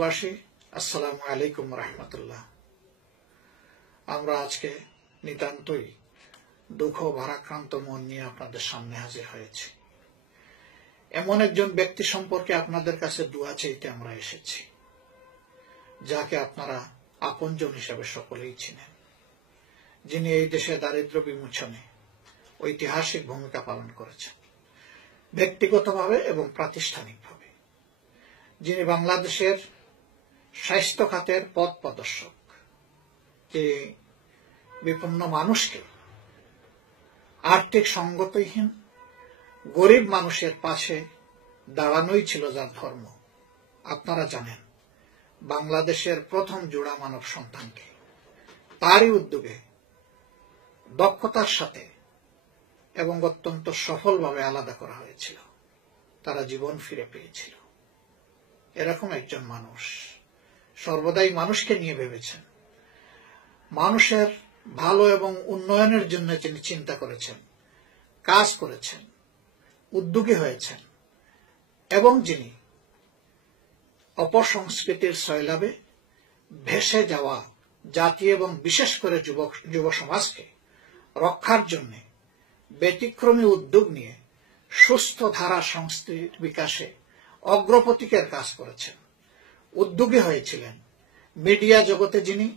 আসসালামু আলাইকুম রহমতুল্লাহ। আমরা আজকে নিতান্তই দুঃখ ভারাক্রান্ত মন নিয়ে আপনাদের সামনে হাজির হয়েছি। এমন একজন ব্যক্তি সম্পর্কে আপনাদের কাছে দোয়া চাইতে আমরা এসেছি, যাকে আপনারা আপনজন হিসেবে সকলেই চিনেন, যিনি এই দেশে দারিদ্র বিমোচনে ঐতিহাসিক ভূমিকা পালন করেছেন, ব্যক্তিগতভাবে এবং প্রাতিষ্ঠানিকভাবে, যিনি বাংলাদেশের স্বাস্থ্য খাতের পথ প্রদর্শক, যে বিপন্ন মানুষকে আর্থিক সঙ্গতিহীন গরিব মানুষের পাশে দাঁড়ানোই ছিল যার ধর্ম। আপনারা জানেন, বাংলাদেশের প্রথম জোড়া মানব সন্তানকে তারই উদ্যোগে দক্ষতার সাথে এবং অত্যন্ত সফলভাবে আলাদা করা হয়েছিল। তারা জীবন ফিরে পেয়েছিল। এরকম একজন মানুষ সর্বদাই মানুষকে নিয়ে ভেবেছেন, মানুষের ভালো এবং উন্নয়নের জন্য তিনি চিন্তা করেছেন, কাজ করেছেন, উদ্যোগী হয়েছেন, এবং যিনি অপসংস্কৃতির সয়লাবে ভেসে যাওয়া জাতি এবং বিশেষ করে যুব সমাজকে রক্ষার জন্য ব্যতিক্রমী উদ্যোগ নিয়ে সুস্থ ধারা সংস্কৃতির বিকাশে অগ্রপথিকের কাজ করেছেন, উদ্যোগী হয়েছিলেন। মিডিয়া জগতে যিনি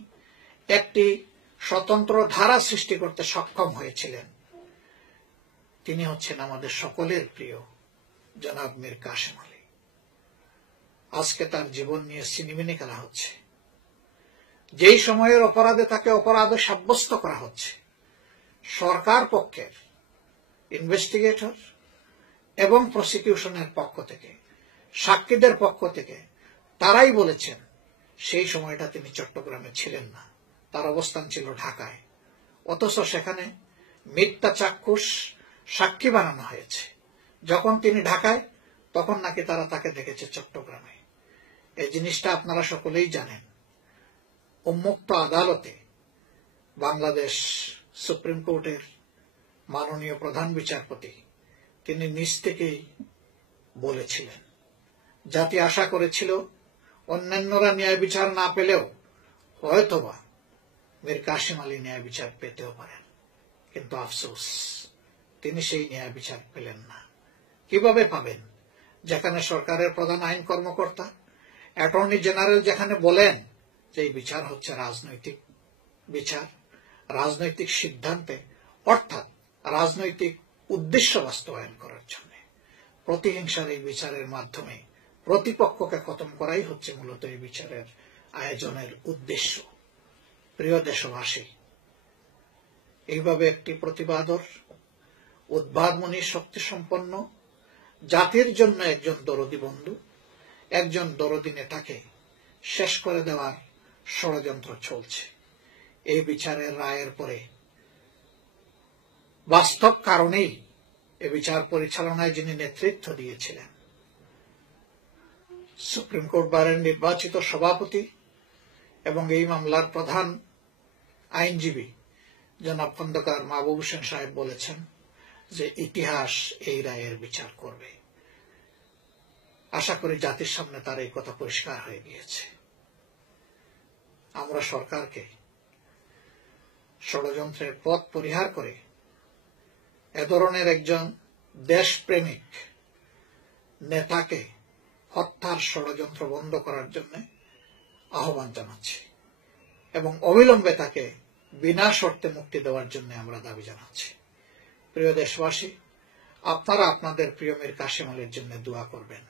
একটি স্বতন্ত্র ধারা সৃষ্টি করতে সক্ষম হয়েছিলেন, তিনি হচ্ছেন আমাদের সকলের প্রিয় জনাব মীর কাসেম আলী। আজকে তার জীবন নিয়ে সিনেমিনি করা হচ্ছে। যেই সময়ের অপরাধে তাকে অপরাধ সাব্যস্ত করা হচ্ছে, সরকার পক্ষের ইনভেস্টিগেটর এবং প্রসিকিউশনের পক্ষ থেকে, সাক্ষীদের পক্ষ থেকে তারাই বলেছেন সেই সময়টা তিনি চট্টগ্রামে ছিলেন না, তার অবস্থান ছিল ঢাকায়। অথচ সেখানে মিথ্যা চাক্ষুষ সাক্ষী বানানো হয়েছে। যখন তিনি ঢাকায়, তখন নাকি তারা তাকে দেখেছে চট্টগ্রামে। এই জিনিসটা আপনারা সকলেই জানেন। উন্মুক্ত আদালতে বাংলাদেশ সুপ্রিম কোর্টের মাননীয় প্রধান বিচারপতি তিনি নিজ থেকেই বলেছিলেন, জাতি আশা করেছিল অন্যান্যরা ন্যায় বিচার না পেলেও হয়তোবা মীর কাসেম আলী ন্যায় বিচার পেতেও পারেন, কিন্তু আফসোস তিনি সেই ন্যায় বিচার পেলেন না। কিভাবে পাবেন, যেখানে সরকারের প্রধান আইন কর্মকর্তা অ্যাটর্নি জেনারেল যেখানে বলেন যে এই বিচার হচ্ছে রাজনৈতিক বিচার, রাজনৈতিক সিদ্ধান্তে, অর্থাৎ রাজনৈতিক উদ্দেশ্য বাস্তবায়ন করার জন্য প্রতিহিংসার এই বিচারের মাধ্যমে প্রতিপক্ষকে খতম করাই হচ্ছে মূলত এই বিচারের আয়োজনের উদ্দেশ্য। প্রিয় দেশবাসী, এইভাবে একটি প্রতিবাদর উদ্ভাবনী শক্তি সম্পন্ন জাতির জন্য একজন দরদী বন্ধু, একজন দরদী নেতাকে শেষ করে দেওয়ার ষড়যন্ত্র চলছে। এই বিচারের রায়ের পরে বাস্তব কারণেই এ বিচার পরিচালনায় যিনি নেতৃত্ব দিয়েছিলেন, সুপ্রিম কোর্ট বারের নির্বাচিত সভাপতি এবং এই মামলার প্রধান আইনজীবী জনাব খন্দকার মাহবুব হোসেন সাহেব বলেছেন যে ইতিহাস এই রায়ের বিচার করবে। আশা করি জাতির সামনে তার এই কথা পরিষ্কার হয়ে গিয়েছে। আমরা সরকারকে ষড়যন্ত্রের পথ পরিহার করে এ ধরনের একজন দেশপ্রেমিক নেতাকে হত্যার ষড়যন্ত্র বন্ধ করার জন্য আহ্বান জানাচ্ছি এবং অবিলম্বে তাকে বিনা শর্তে মুক্তি দেওয়ার জন্য আমরা দাবি জানাচ্ছি। প্রিয় দেশবাসী, আপনারা আপনাদের প্রিয় মীর কাসেম আলীর জন্য দোয়া করবেন।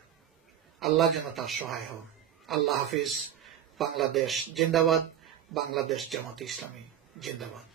আল্লাহ যেন তার সহায় হন। আল্লাহ হাফিজ। বাংলাদেশ জিন্দাবাদ। বাংলাদেশ জামাত ইসলামী জিন্দাবাদ।